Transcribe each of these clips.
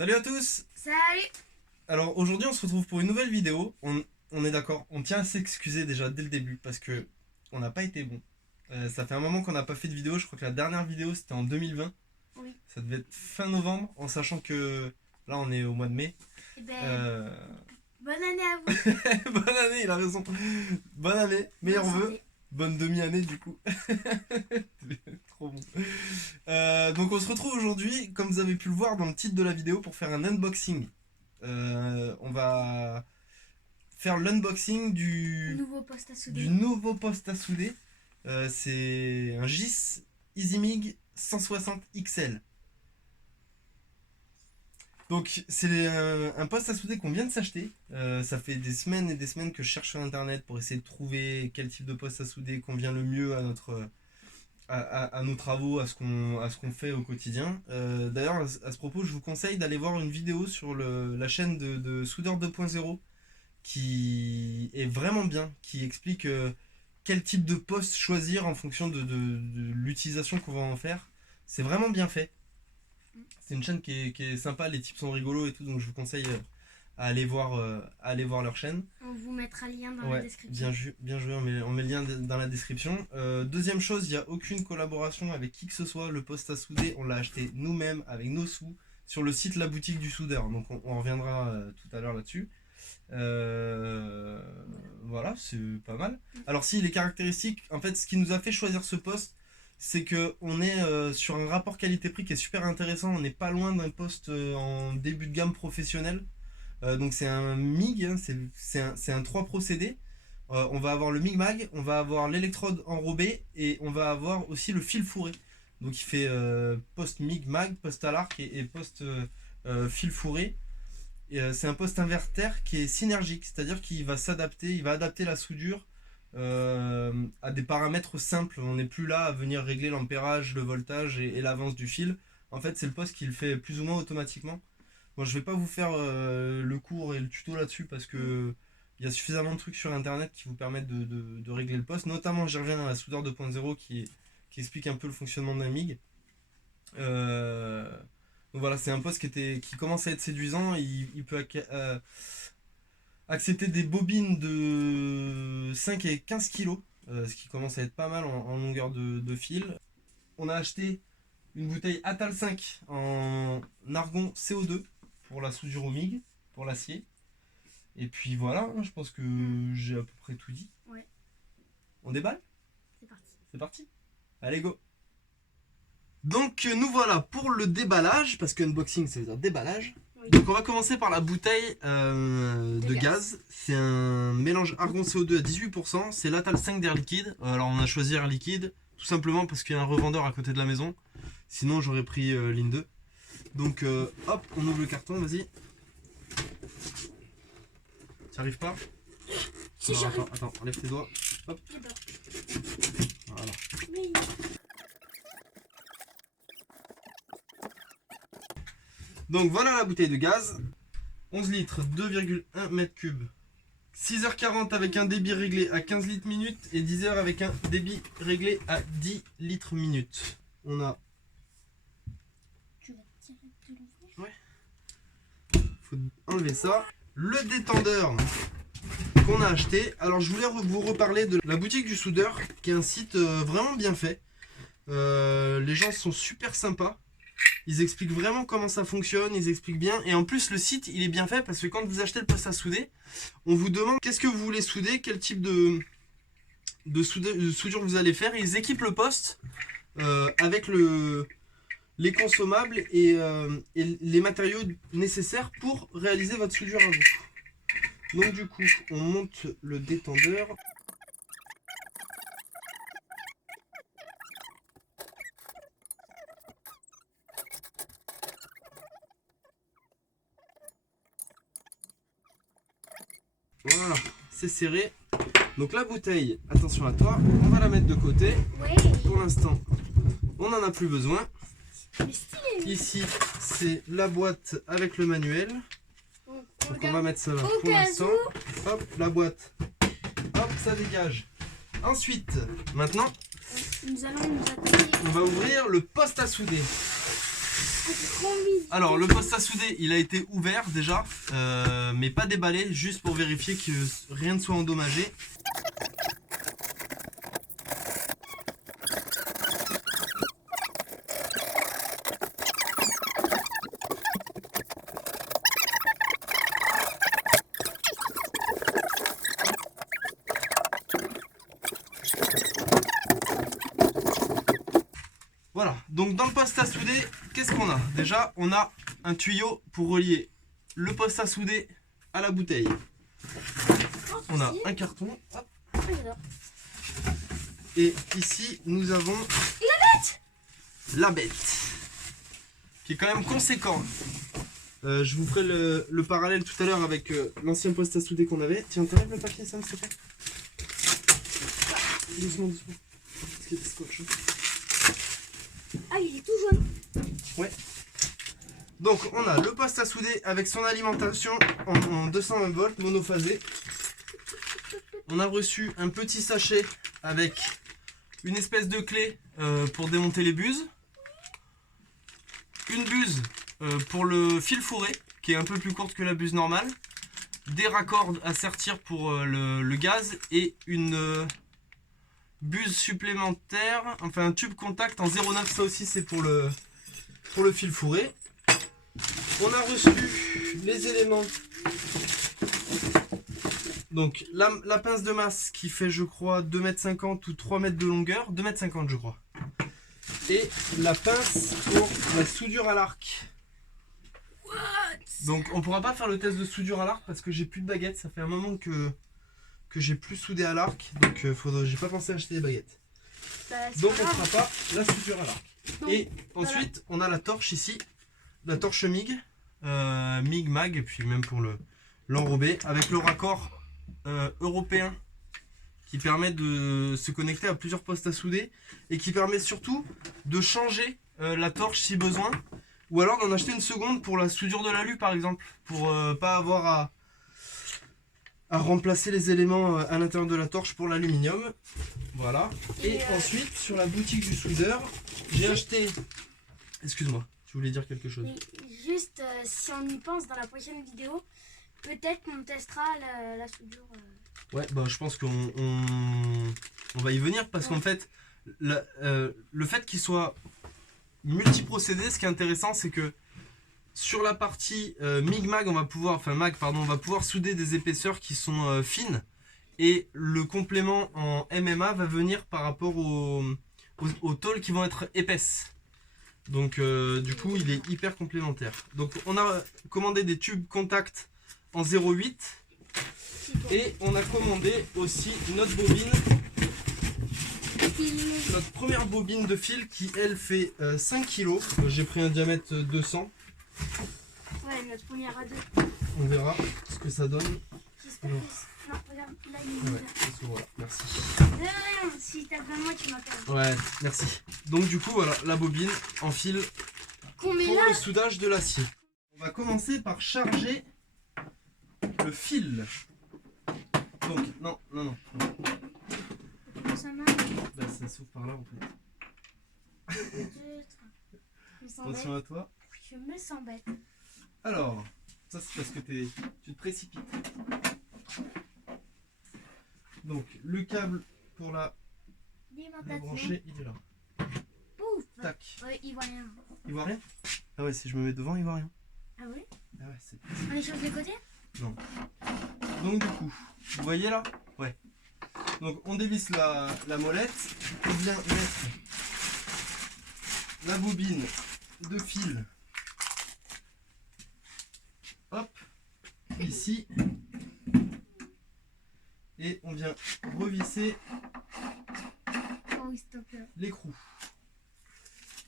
Salut à tous. Salut. Alors aujourd'hui on se retrouve pour une nouvelle vidéo. On est d'accord, on tient à s'excuser déjà dès le début parce que on n'a pas été bon. Ça fait un moment qu'on n'a pas fait de vidéo, je crois que la dernière vidéo c'était en 2020. Oui. Ça devait être fin novembre, en sachant que là on est au mois de mai. Eh ben, bonne année à vous. Bonne année, il a raison. Bonne année, meilleurs Bonne vœux. santé. Bonne demi-année du coup. Trop bon. Donc on se retrouve aujourd'hui, comme vous avez pu le voir dans le titre de la vidéo, pour faire un unboxing. On va faire l'unboxing Nouveau poste à souder. du nouveau poste à souder. C'est un GIS EasyMig 160 XL. Donc c'est un poste à souder qu'on vient de s'acheter. Ça fait des semaines et des semaines que je cherche sur internet pour essayer de trouver quel type de poste à souder convient le mieux à nos travaux, à ce qu'on fait au quotidien. D'ailleurs, à ce propos, je vous conseille d'aller voir une vidéo sur la chaîne de Soudeur 2.0 qui est vraiment bien, qui explique quel type de poste choisir en fonction de l'utilisation qu'on va en faire. C'est vraiment bien fait. C'est une chaîne qui est sympa, les types sont rigolos et tout, donc je vous conseille à aller voir leur chaîne. On vous mettra le lien dans la description. Bien joué, on met le lien dans la description. Deuxième chose, il n'y a aucune collaboration avec qui que ce soit. Le poste à souder, on l'a acheté nous-mêmes avec nos sous sur le site La Boutique du Soudeur. Donc on reviendra tout à l'heure là-dessus. Voilà, c'est pas mal. Alors si les caractéristiques, en fait ce qui nous a fait choisir ce poste, c'est que on est sur un rapport qualité-prix qui est super intéressant. On n'est pas loin d'un poste en début de gamme professionnel. Donc c'est un MIG, hein, c'est un 3 procédés. On va avoir le MIG mag, on va avoir l'électrode enrobée et on va avoir aussi le fil fourré. Donc il fait post MIG mag, post à l'arc et post fil fourré. C'est un poste inverter qui est synergique, c'est-à-dire qu'il va s'adapter, il va adapter la soudure à des paramètres simples. On n'est plus là à venir régler l'ampérage, le voltage et l'avance du fil. En fait c'est le poste qui le fait plus ou moins automatiquement. Bon, je vais pas vous faire le cours et le tuto là-dessus parce que il y a suffisamment de trucs sur internet qui vous permettent de régler le poste. Notamment, j'y reviens à la soudeur 2.0 qui explique un peu le fonctionnement d'un MIG. Donc voilà, c'est un poste qui commence à être séduisant. Il peut accepter des bobines de 5 et 15 kg, ce qui commence à être pas mal en longueur de fil. On a acheté une bouteille Atal 5 en argon CO2 pour la soudure au MIG, pour l'acier. Et puis voilà, je pense que j'ai à peu près tout dit. Ouais. On déballe ? C'est parti. C'est parti. Allez, go. Donc nous voilà pour le déballage, parce que unboxing ça veut dire déballage. Oui. Donc on va commencer par la bouteille de gaz. C'est un mélange argon CO2 à 18%. C'est l'Atal 5 d'air liquide. Alors on a choisi air liquide, tout simplement parce qu'il y a un revendeur à côté de la maison. Sinon j'aurais pris ligne 2. Donc hop, on ouvre le carton, vas-y. Tu arrives pas? Si, Non, j'arrive. attends, enlève tes doigts. Hop. Voilà. Oui. Donc voilà la bouteille de gaz. 11 litres, 2,1 m3. 6h40 avec un débit réglé à 15 litres minute et 10h avec un débit réglé à 10 litres minute. On a... Tu vas direct de l'ouvrir. Ouais. Faut enlever ça. Le détendeur qu'on a acheté. Alors je voulais vous reparler de la boutique du soudeur, qui est un site vraiment bien fait. Les gens sont super sympas. Ils expliquent vraiment comment ça fonctionne, ils expliquent bien. Et en plus le site il est bien fait parce que quand vous achetez le poste à souder, on vous demande qu'est-ce que vous voulez souder, quel type de soudure vous allez faire. Ils équipent le poste avec les consommables et les matériaux nécessaires pour réaliser votre soudure à vous. Donc du coup, on monte le détendeur. Voilà, c'est serré. Donc la bouteille, attention à toi, on va la mettre de côté. Oui. Pour l'instant, on n'en a plus besoin. Mais stylé. Ici, c'est la boîte avec le manuel. Donc on va mettre ça là pour l'instant. Hop, la boîte. Hop, ça dégage. Ensuite, maintenant, Nous allons nous attaquer. on va ouvrir le poste à souder. Alors le poste à souder, il a été ouvert déjà, mais pas déballé, juste pour vérifier que rien ne soit endommagé. Voilà, donc dans le poste à souder, qu'est-ce qu'on a? Déjà, on a un tuyau pour relier le poste à souder à la bouteille. On a un carton. Hop. Et ici, nous avons la bête, qui est quand même conséquent. Je vous ferai le parallèle tout à l'heure avec l'ancien poste à souder qu'on avait. Tiens, t'enlèves le papier, Sam, s'il te plaît. Doucement, doucement. Est-ce qu'il y a des scotch? Ah, il est tout jaune. Ouais. Donc on a le poste à souder avec son alimentation en 220 volts monophasé. On a reçu un petit sachet avec une espèce de clé pour démonter les buses. Une buse pour le fil fourré qui est un peu plus courte que la buse normale. Des raccords à sertir pour le gaz et une buse supplémentaire, enfin un tube contact en 0,9, ça aussi c'est pour le fil fourré. On a reçu les éléments, donc la pince de masse qui fait je crois 2,50 m ou 3 mètres de longueur, 2,50 m je crois. Et la pince pour la soudure à l'arc. Donc on pourra pas faire le test de soudure à l'arc parce que j'ai plus de baguettes, ça fait un moment que j'ai plus soudé à l'arc, donc j'ai pas pensé à acheter des baguettes. Donc on fera pas la soudure à l'arc. Et ensuite on a la torche ici, la torche MIG, MIG mag, et puis même pour l'enrober, avec le raccord européen qui permet de se connecter à plusieurs postes à souder et qui permet surtout de changer la torche si besoin, ou alors d'en acheter une seconde pour la soudure de l'alu par exemple, pour pas avoir à remplacer les éléments à l'intérieur de la torche pour l'aluminium. Voilà. Et ensuite, sur la boutique du soudeur, j'ai acheté... Excuse-moi, tu voulais dire quelque chose? Juste, si on y pense dans la prochaine vidéo, peut-être qu'on testera la soudure. Ouais, bah je pense qu'on va y venir parce qu'en fait, le fait qu'il soit multiprocédé, ce qui est intéressant, c'est que sur la partie MIG-MAG, on va pouvoir souder des épaisseurs qui sont fines, et le complément en MMA va venir par rapport aux tôles qui vont être épaisses. Donc du coup, il est hyper complémentaire. Donc on a commandé des tubes contact en 0,8 et on a commandé aussi notre bobine. Notre première bobine de fil qui elle fait 5 kg. J'ai pris un diamètre 200. Ouais, notre première à 2. On verra ce que ça donne. Non, regarde, là il est ouais, voilà, merci. De rien, si t'as besoin de moi, tu m'appelles. Ouais, merci. Donc du coup, voilà, la bobine en fil pour le soudage de l'acier. On va commencer par charger le fil. Donc, non. Bah, ça s'ouvre par là en fait. Attention à toi. Je me sens bête. Alors, ça c'est parce que tu te précipites. Donc, le câble pour la brancher, il est là. Pouf. Tac. Ouais, il voit rien. Il voit rien? Ah ouais, si je me mets devant, il voit rien. Ah ouais? Ah ouais, c'est... On les change de côté? Non. Donc du coup, vous voyez là? Ouais. Donc on dévisse la molette, on vient mettre la bobine de fil, hop, ici, et on vient revisser l'écrou.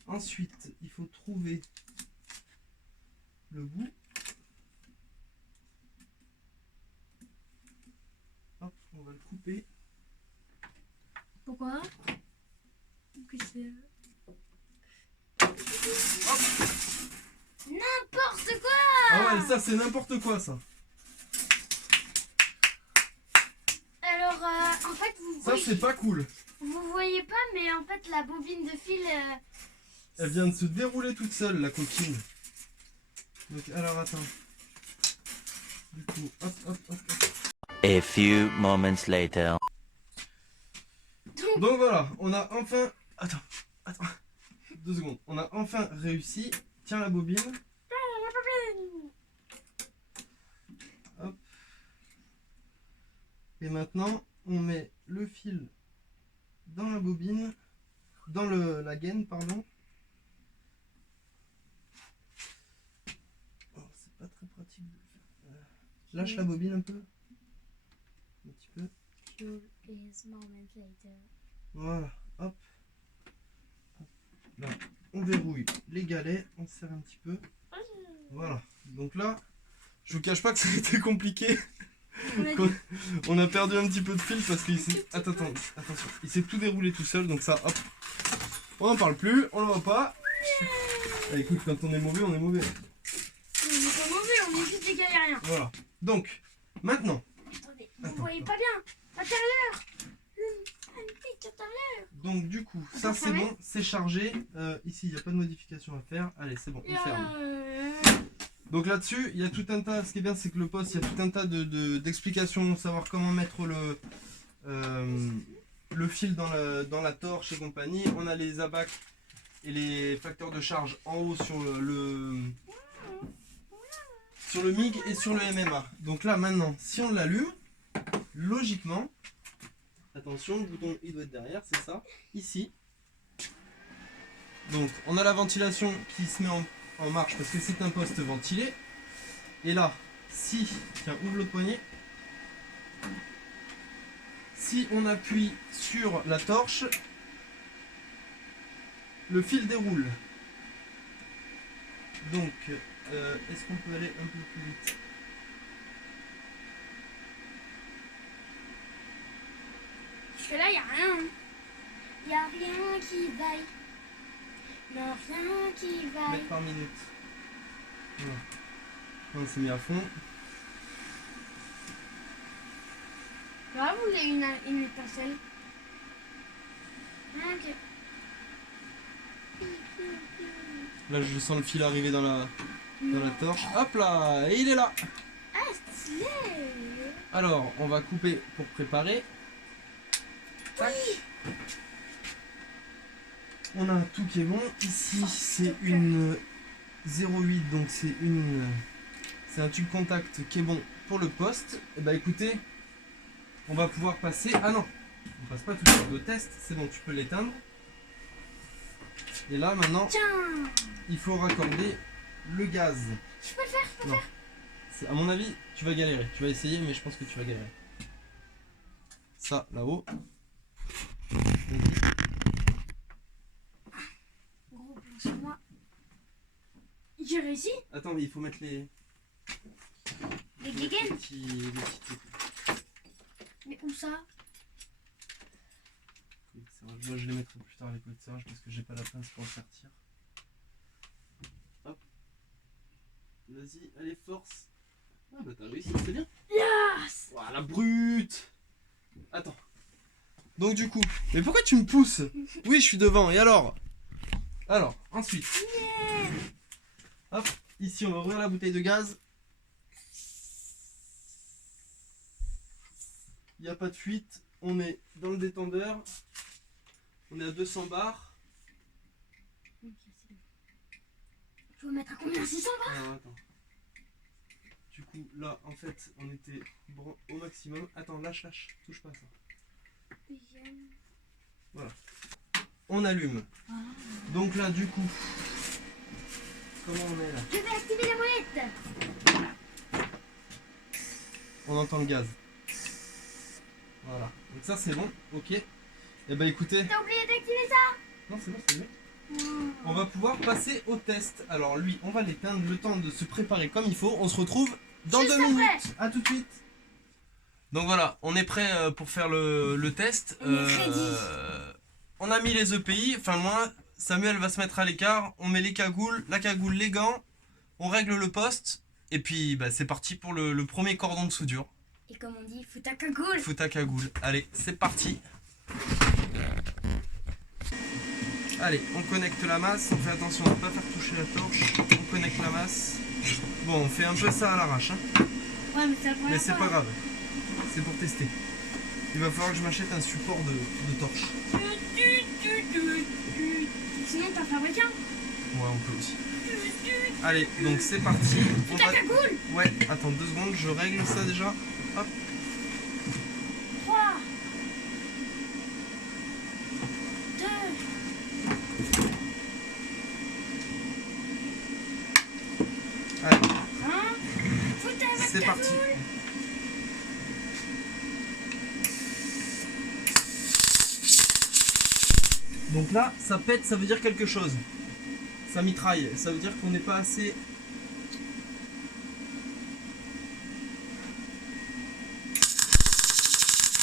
Ensuite, il faut trouver le bout. Hop, on va le couper. Pourquoi? N'importe quoi! Ah ouais, ça c'est n'importe quoi ça. Alors, en fait, ça c'est pas cool. Vous voyez pas, mais en fait, la bobine de fil, Elle vient de se dérouler toute seule, la coquine. Donc, alors attends. Du coup, hop, hop, hop, hop. A few moments later. Donc voilà, on a enfin... Attends. 2 secondes. On a enfin réussi. Tiens la bobine. Hop. Et maintenant, on met le fil dans la bobine. Dans la gaine, pardon. Oh, c'est pas très pratique de le faire. Lâche la bobine un peu. Un petit peu. Voilà, hop. Là, on verrouille les galets, on serre un petit peu. Voilà, donc là, je vous cache pas que ça a été compliqué. On a perdu un petit peu de fil parce qu'il s'est... attention, il s'est tout déroulé tout seul, donc ça, hop. On n'en parle plus, on n'en voit pas. Ah, écoute, quand on est mauvais, on est mauvais. On est pas mauvais, on est juste des galériens. Voilà, donc, maintenant. Attendez, vous voyez pas bien. L'intérieur. Donc du coup, ça c'est bon, c'est chargé. Ici, il n'y a pas de modification à faire. Allez, c'est bon, on ferme. Donc là-dessus, il y a tout un tas, ce qui est bien, c'est que le poste, il y a tout un tas d'explications, savoir comment mettre le fil dans la torche et compagnie. On a les abacs et les facteurs de charge en haut sur le MIG et sur le MMA. Donc là, maintenant, si on l'allume, logiquement, attention, le bouton il doit être derrière, c'est ça, ici. Donc on a la ventilation qui se met en marche parce que c'est un poste ventilé. Et là, si, tiens, ouvre le poignet. Si on appuie sur la torche, le fil déroule. Donc, est-ce qu'on peut aller un peu plus vite ? Parce que là, il n'y a rien. Il n'y a rien qui vaille. Non, rien qui vaille. Mètres par minute. Voilà. On s'est mis à fond. Là, vous avez une étincelle. Ok. Là, je sens le fil arriver dans la torche. Hop là, et il est là. Ah, stylé. Alors, on va couper pour préparer. Tac. On a tout qui est bon. Ici, c'est une 0,8, donc c'est un tube contact qui est bon pour le poste. Et bah écoutez, on va pouvoir passer. Ah non, on passe pas tout de suite au test. C'est bon, tu peux l'éteindre. Et là, maintenant, Tiens. il faut raccorder le gaz. Je peux le faire, je peux le faire. À mon avis, tu vas galérer. Tu vas essayer, mais je pense que tu vas galérer. Ça, là-haut. Gros plan sur moi. J'ai réussi. Attends, mais il faut mettre les gaines. petits trucs. Mais où ça? Moi, je les mettrai plus tard les coups de serrage parce que j'ai pas la pince pour le faire tirer. Hop. Vas-y, allez, force. Ah bah t'as réussi, c'est bien. Yes. Voilà, brute. Attends. Donc du coup, mais pourquoi tu me pousses? Oui, je suis devant, et alors? Alors, ensuite. Hop, ici on va ouvrir la bouteille de gaz. Il n'y a pas de fuite, on est dans le détendeur. On est à 200 bars. Je vais mettre à combien? 600 bars? Alors attends. Du coup, là, en fait, on était au maximum. Attends, lâche, touche pas à ça. Deuxième. Voilà. On allume. Ah. Donc là, du coup, comment on est là? Je vais activer la molette. On entend le gaz. Voilà. Donc ça, c'est bon. Ok. Et bah écoutez. T'as oublié d'activer ça? Non, c'est bon, c'est bon. On va pouvoir passer au test. Alors lui, on va l'éteindre le temps de se préparer comme il faut. On se retrouve dans Juste 2 minutes. après. A tout de suite. Donc voilà, on est prêt pour faire le test. On est ready. On a mis les EPI. Enfin moi, Samuel va se mettre à l'écart. On met les cagoules, la cagoule, les gants. On règle le poste. Et puis bah, c'est parti pour le premier cordon de soudure. Et comme on dit, fout ta cagoule. Faut ta cagoule. Allez, c'est parti. Allez, on connecte la masse, on fait attention à ne pas faire toucher la torche. On connecte la masse. Bon, on fait un peu ça à l'arrache. Hein. Ouais, mais c'est la Mais première c'est fois. pas grave. C'est pour tester. Il va falloir que je m'achète un support de torche. Sinon, t'as fabriqué un. Ouais, on peut aussi. Allez, donc c'est parti. On Ta va... cagoule. Ouais, attends 2 secondes, je règle ça déjà. Hop. 3, 2, Allez, 1. Foutez votre c'est parti. cagoule. Donc là, ça pète, ça veut dire quelque chose. Ça mitraille, ça veut dire qu'on n'est pas assez...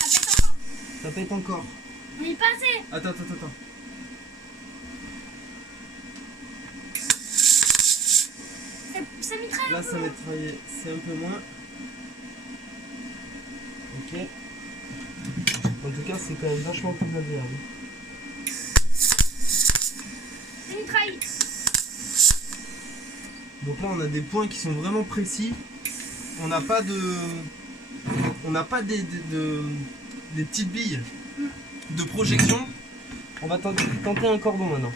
Ça pète encore. Ça pète encore. On est pas assez. Attends. Ça mitraille. Là, ça mitraille, c'est un peu moins. Ok. En tout cas, c'est quand même vachement plus agréable. Ça mitraille. Donc là, on a des points qui sont vraiment précis. On n'a pas de... On n'a pas des petites billes de projection. On va tenter un cordon maintenant.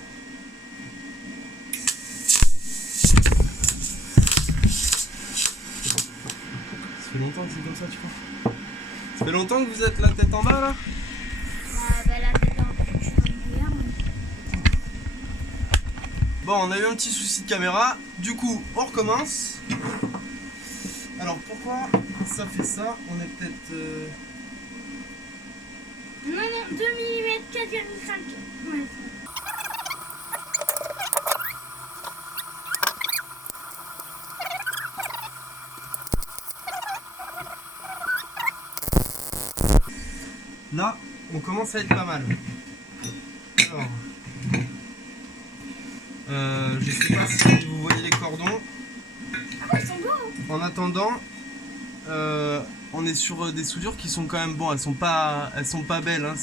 Ça fait longtemps que c'est comme ça, tu crois? Ça fait longtemps que vous êtes la tête en bas là? La tête en je suis en lumière. Bon, on a eu un petit souci de caméra. Du coup, on recommence. Alors, pourquoi ça fait ça? On est peut-être... Non, 2 mm 4,5. Ouais. Là, on commence à être pas mal. Alors, je sais pas si vous voyez les cordons. Ah ouais, ils sont beaux. En attendant, on est sur des soudures qui sont quand même bon. Elles sont pas belles. Hein,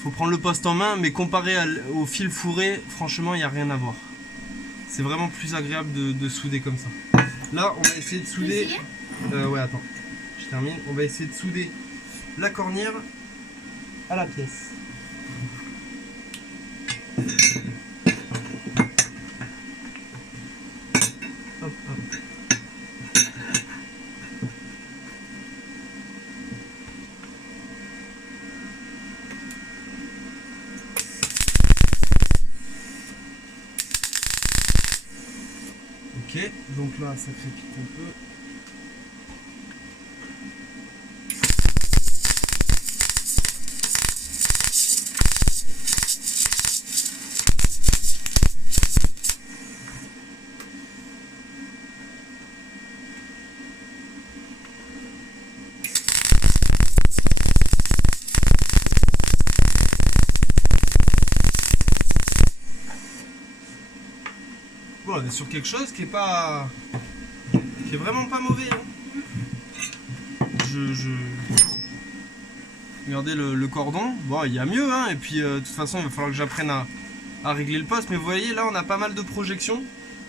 faut prendre le poste en main, mais comparé au fil fourré, franchement, il n'y a rien à voir. C'est vraiment plus agréable de souder comme ça. Là, on va essayer de souder. Ouais, attends, je termine. On va essayer de souder la cornière à la pièce. Hop. Ok, donc là ça crépite un peu. Bon, on est sur quelque chose qui est pas... qui est vraiment pas mauvais. Hein. Regardez le cordon. Bon, il y a mieux, hein. Et puis, de toute façon, il va falloir que j'apprenne à régler le poste. Mais vous voyez, là, on a pas mal de projections.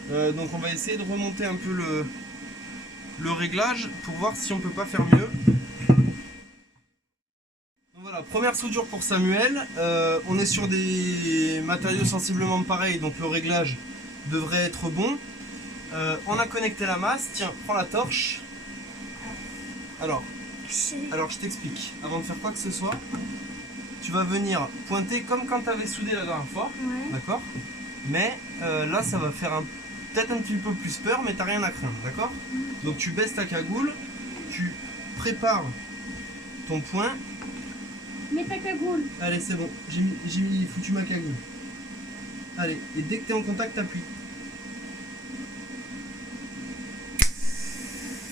Donc, on va essayer de remonter un peu le réglage pour voir si on peut pas faire mieux. Donc, voilà, première soudure pour Samuel. On est sur des matériaux sensiblement pareils. Donc, le réglage devrait être bon. On a connecté la masse. Tiens, prends la torche. Alors je t'explique. Avant de faire quoi que ce soit, tu vas venir pointer comme quand tu avais soudé la dernière fois. Ouais. D'accord? Mais là, ça va faire peut-être un petit peu plus peur, mais t'as rien à craindre. D'accord? Donc tu baisses ta cagoule, tu prépares ton point. Mets ta cagoule. Allez, c'est bon. J'ai foutu ma cagoule. Allez, et dès que tu es en contact, t'appuies.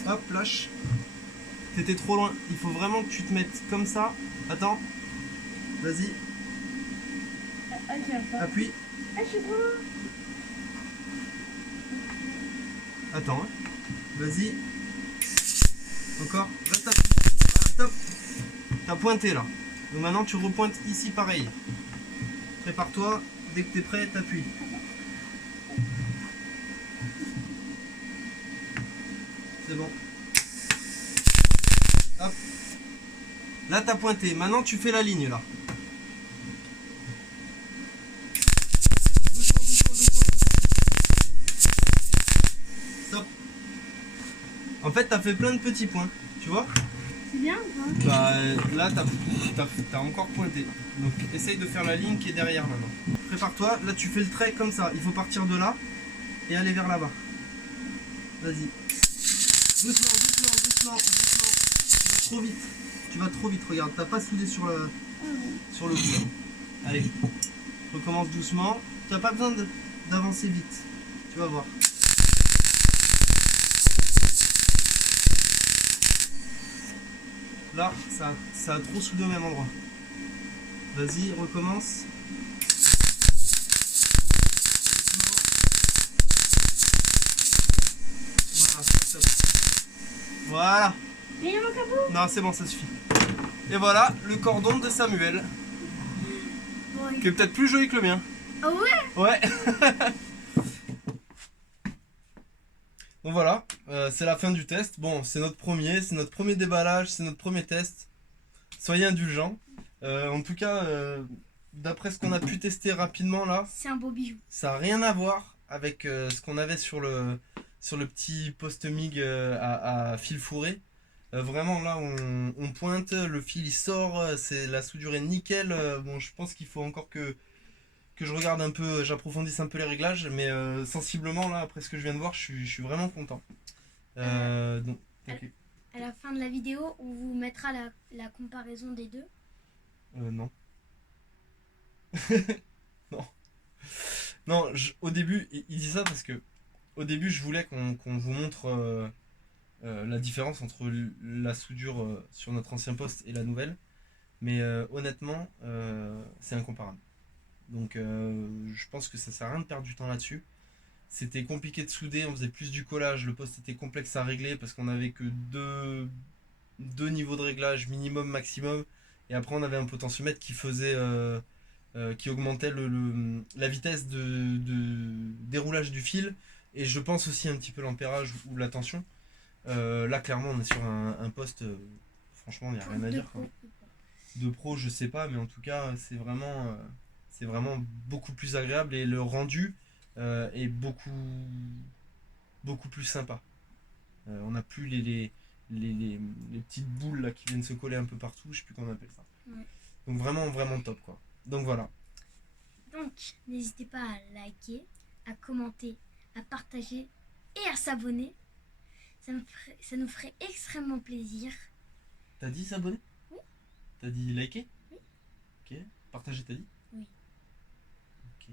Hop, lâche. T'étais trop loin. Il faut vraiment que tu te mettes comme ça. Attends. Vas-y, Ah, j'y arrive pas. appuie. Ah, je suis trop loin. Attends. Hein. Vas-y. Encore. Reste appuyé. Voilà, stop. T'as pointé là. Donc maintenant tu repointes ici pareil. Prépare-toi. dès que t'es prêt, t'appuies. C'est bon. Hop. Là t'as pointé. Maintenant tu fais la ligne là. Doucement, doucement, doucement. Stop. En fait t'as fait plein de petits points. Tu vois? C'est bien ou pas? Bah là t'as encore pointé. Donc essaye de faire la ligne qui est derrière maintenant. Prépare-toi, là tu fais le trait comme ça. Il faut partir de là et aller vers là-bas. Vas-y. Doucement, doucement, doucement, doucement. Tu vas trop vite. Tu vas trop vite, regarde, t'as pas soudé sur le bout. Allez, recommence doucement. Tu n'as pas besoin d'avancer vite. Tu vas voir. Là, ça a trop soudé au même endroit. Vas-y, recommence. Voilà, stop. Voilà. Mais il y a mon capot. Non, c'est bon, ça suffit. Et voilà, le cordon de Samuel. Ouais. Qui est peut-être plus joli que le mien. Ah ouais? Ouais. Bon voilà, c'est la fin du test. Bon, c'est notre premier déballage, c'est notre premier test. Soyez indulgents. En tout cas, d'après ce qu'on a pu tester rapidement là, C'est un beau bijou. ça n'a rien à voir avec ce qu'on avait sur le petit poste MIG à fil fourré. Vraiment là on pointe, le fil il sort, c'est la soudure est nickel. Bon, je pense qu'il faut encore que je regarde un peu, j'approfondisse un peu les réglages, mais sensiblement là après ce que je viens de voir, je suis vraiment content. Donc, okay. À la fin de la vidéo, on vous mettra la comparaison des deux. Non. Non. Non, au début, il dit ça parce que au début je voulais qu'on vous montre la différence entre la soudure sur notre ancien poste et la nouvelle, mais honnêtement c'est incomparable. Donc je pense que ça sert à rien de perdre du temps là-dessus. C'était compliqué de souder, on faisait plus du collage, le poste était complexe à régler parce qu'on avait que deux niveaux de réglage, minimum, maximum, et après on avait un potentiomètre qui faisait qui augmentait la vitesse de déroulage du fil, et je pense aussi un petit peu l'ampérage ou la tension. Là clairement on est sur un poste, franchement il n'y a rien à dire quoi. De pro je sais pas, mais en tout cas c'est vraiment beaucoup plus agréable, et le rendu est beaucoup plus sympa. On n'a plus les petites boules là qui viennent se coller un peu partout, je sais plus comment on appelle ça. Ouais. Donc vraiment top quoi. Donc voilà. Donc n'hésitez pas à liker, à commenter, à partager et à s'abonner. Ça nous ferait extrêmement plaisir. T'as dit s'abonner? Oui. T'as dit liker? Oui. Ok. Partager t'as dit? Oui. Ok.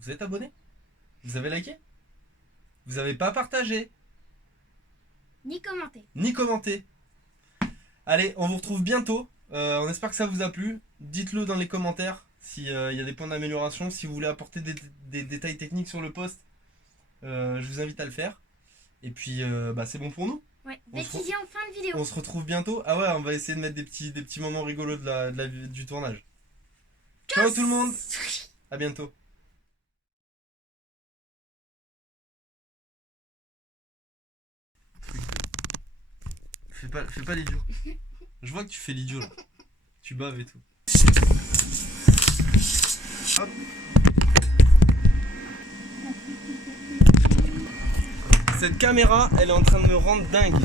Vous êtes abonné? Vous avez liké? Vous avez pas partagé? Ni commenter. Ni commenté. Allez, on vous retrouve bientôt. On espère que ça vous a plu. Dites-le dans les commentaires s'il y a des points d'amélioration. Si vous voulez apporter des détails techniques sur le poste, je vous invite à le faire. Et puis, c'est bon pour nous. Ouais, bêtisier en fin de vidéo. On se retrouve bientôt. Ah ouais, on va essayer de mettre des petits moments rigolos du tournage. Ciao tout le monde. À bientôt. Fais pas l'idiot. Je vois que tu fais l'idiot là. Tu baves et tout. Hop. Cette caméra, elle est en train de me rendre dingue.